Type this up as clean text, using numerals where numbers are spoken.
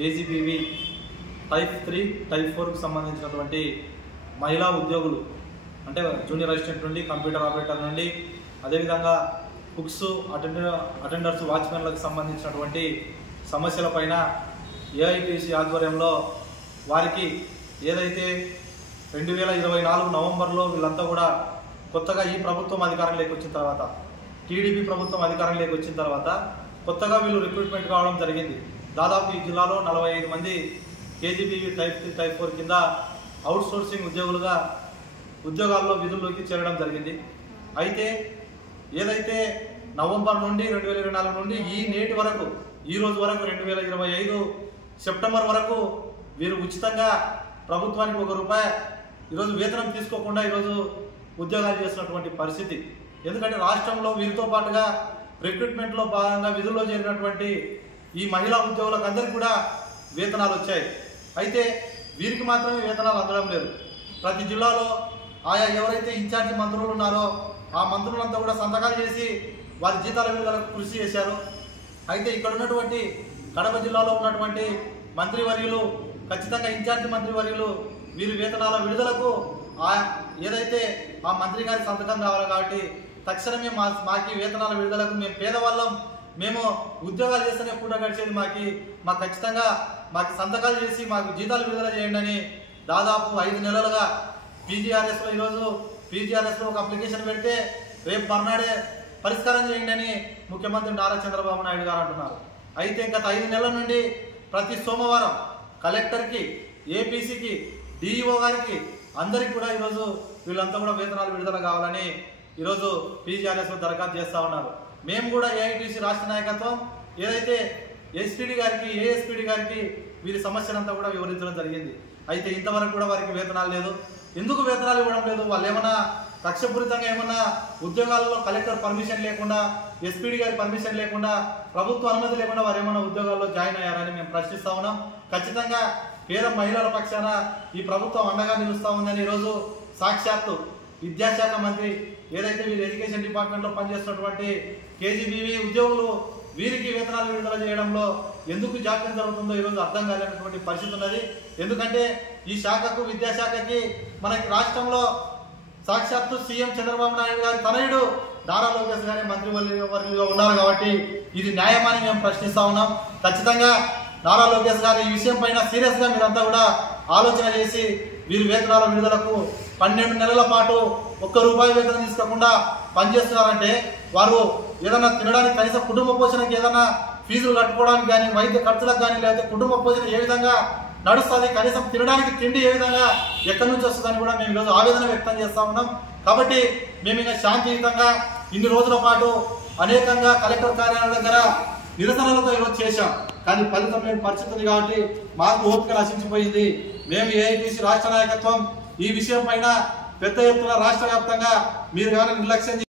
KGBV type 3 type 4కు సంబంధించినటువంటి మహిళా ఉద్యోగులు అంటే జూనియర్ అసిస్టెంట్ నుండి కంప్యూటర్ ఆపరేటర్ నుండి అదేవిధంగా కుక్స్ అటెండర్స్ వాచ్మెన్లకు సంబంధించినటువంటి సమస్యలపైన ఏఐటీసీ ఆధ్వర్యంలో వారికి ఏదైతే 2024 నవంబర్లో వీళ్ళంతా కూడా కొత్తగా ఈ ప్రభుత్వం అధికారంలోకి వచ్చిన తర్వాత టీడీపీ ప్రభుత్వం అధికారంలోకి వచ్చిన తర్వాత కొత్తగా వీళ్ళు రిక్రూట్మెంట్ కావడం జరిగింది. దాదాపు ఈ జిల్లాలో 45 మంది కేజీబీవీ టైప్ 3 టైప్ 4 కింద అవుట్ సోర్సింగ్ ఉద్యోగులుగా ఉద్యోగాల్లో విధుల్లోకి చేరడం జరిగింది. అయితే ఏదైతే నవంబర్ నుండి 2024 నుండి నేటి వరకు ఈ రోజు వరకు 2025 సెప్టెంబర్ వరకు వీరు ఉచితంగా ప్రభుత్వానికి ₹1 ఈరోజు వేతనం తీసుకోకుండా ఈరోజు ఉద్యోగాలు చేస్తున్నటువంటి పరిస్థితి. ఎందుకంటే రాష్ట్రంలో వీరితో పాటుగా రిక్రూట్మెంట్లో భాగంగా విధుల్లో చేరినటువంటి ఈ మహిళా ఉద్యోగులకు అందరికీ కూడా వేతనాలు వచ్చాయి. అయితే వీరికి మాత్రమే వేతనాలు అందడం లేదు. ప్రతి జిల్లాలో ఆయా ఎవరైతే ఇన్ఛార్జి మంత్రులు ఉన్నారో ఆ మంత్రులంతా కూడా సంతకాలు చేసి వారి జీతాల విడుదలకు కృషి చేశారు. అయితే ఇక్కడ ఉన్నటువంటి కడప జిల్లాలో ఉన్నటువంటి మంత్రివర్యులు ఖచ్చితంగా ఇన్ఛార్జి మంత్రివర్యులు వీరి వేతనాల విడుదలకు ఏదైతే ఆ మంత్రి గారి సంతకం కావాలి కాబట్టి తక్షణమే మాకి వేతనాల విడుదలకు మేము పేదవాళ్ళం, మేము ఉద్యోగాలు చేస్తేనే పూట గడిచేది, మాకు ఖచ్చితంగా మాకు సంతకాలు చేసి మాకు జీతాలు విడుదల చేయండి అని దాదాపు 5 నెలలుగా పీజీఆర్ఎస్లో ఈరోజు పీజీఆర్ఎస్లో ఒక అప్లికేషన్ పెడితే రేపు మర్నాడే పరిష్కారం చేయండి అని ముఖ్యమంత్రి నారా చంద్రబాబు నాయుడు గారు అంటున్నారు. అయితే గత 5 నెలల నుండి ప్రతి సోమవారం కలెక్టర్కి, ఏపీసీకి, డిఈఓ గారికి అందరికీ కూడా ఈరోజు వీళ్ళంతా కూడా వేతనాలు విడుదల కావాలని ఈరోజు పీజీఆర్ఎస్లో దరఖాస్తు చేస్తూ ఉన్నారు. మేము కూడా ఏఐటీసీ రాష్ట్ర నాయకత్వం ఏదైతే ఎస్పీడీ గారికి, ఏఎస్పీడీ గారికి వీరి సమస్యలంతా కూడా వివరించడం జరిగింది. అయితే ఇంతవరకు కూడా వారికి వేతనాలు లేదు. ఎందుకు వేతనాలు ఇవ్వడం లేదు? వాళ్ళు ఏమన్నా కక్షపూరితంగా ఏమన్నా ఉద్యోగాల్లో కలెక్టర్ పర్మిషన్ లేకుండా, ఎస్పీడీ గారి పర్మిషన్ లేకుండా, ప్రభుత్వ అనుమతి లేకుండా వారు ఏమన్నా ఉద్యోగాల్లో జాయిన్ అయ్యారని మేము ప్రశ్నిస్తూ ఉన్నాం. ఖచ్చితంగా పేద మహిళల పక్షాన ఈ ప్రభుత్వం అండగా నిలుస్తూ ఉందని ఈరోజు సాక్షాత్తు విద్యాశాఖ మంత్రి ఏదైతే వీరు ఎడ్యుకేషన్ డిపార్ట్మెంట్లో పనిచేస్తున్నటువంటి కేజీబీవీ ఉద్యోగులు వీరికి వేతనాలు విడుదల చేయడంలో ఎందుకు జాప్యం జరుగుతుందో ఈరోజు అర్థం కాలేనటువంటి పరిస్థితి ఉన్నది. ఎందుకంటే ఈ శాఖకు, విద్యాశాఖకి మనకి రాష్ట్రంలో సాక్షాత్తు సీఎం చంద్రబాబు నాయుడు గారి తనయుడు నారా లోకేష్ గారి మంత్రివర్యులుగా ఉన్నారు కాబట్టి ఇది న్యాయమని మేము ప్రశ్నిస్తా ఉన్నాం. ఖచ్చితంగా నారా లోకేష్ గారు ఈ విషయం పైన సీరియస్గా మీరంతా కూడా ఆలోచన చేసి వీరి వేతనాల విడుదలకు 12 నెలల పాటు ₹1 వేతనం తీసుకోకుండా పనిచేస్తున్నారంటే వారు ఏదైనా తినడానికి, కనీసం కుటుంబ పోషణకి ఏదైనా ఫీజులు కట్టుకోవడానికి కానీ, వైద్య ఖర్చులకు కానీ, లేకపోతే కుటుంబ పోషణ ఏ విధంగా నడుస్తుంది, కనీసం తినడానికి తిండి ఏ విధంగా ఎక్కడి నుంచి వస్తుందని కూడా మేము ఈరోజు ఆవేదన వ్యక్తం చేస్తూ ఉన్నాం. కాబట్టి మేము ఇంకా శాంతియుతంగా ఇన్ని రోజుల పాటు అనేకంగా కలెక్టర్ కార్యాలయం దగ్గర నిరసనలతో ఈరోజు చేశాం. కానీ ఫలితం లేని పరిస్థితి ఉంది కాబట్టి మాకు ఓపిక నశించిపోయింది. మేము ఏఐటీసీ రాష్ట్ర నాయకత్వం ఈ విషయం పైన పెద్ద ఎత్తున రాష్ట్ర వ్యాప్తంగా మీరు కానీ నిర్లక్ష్యం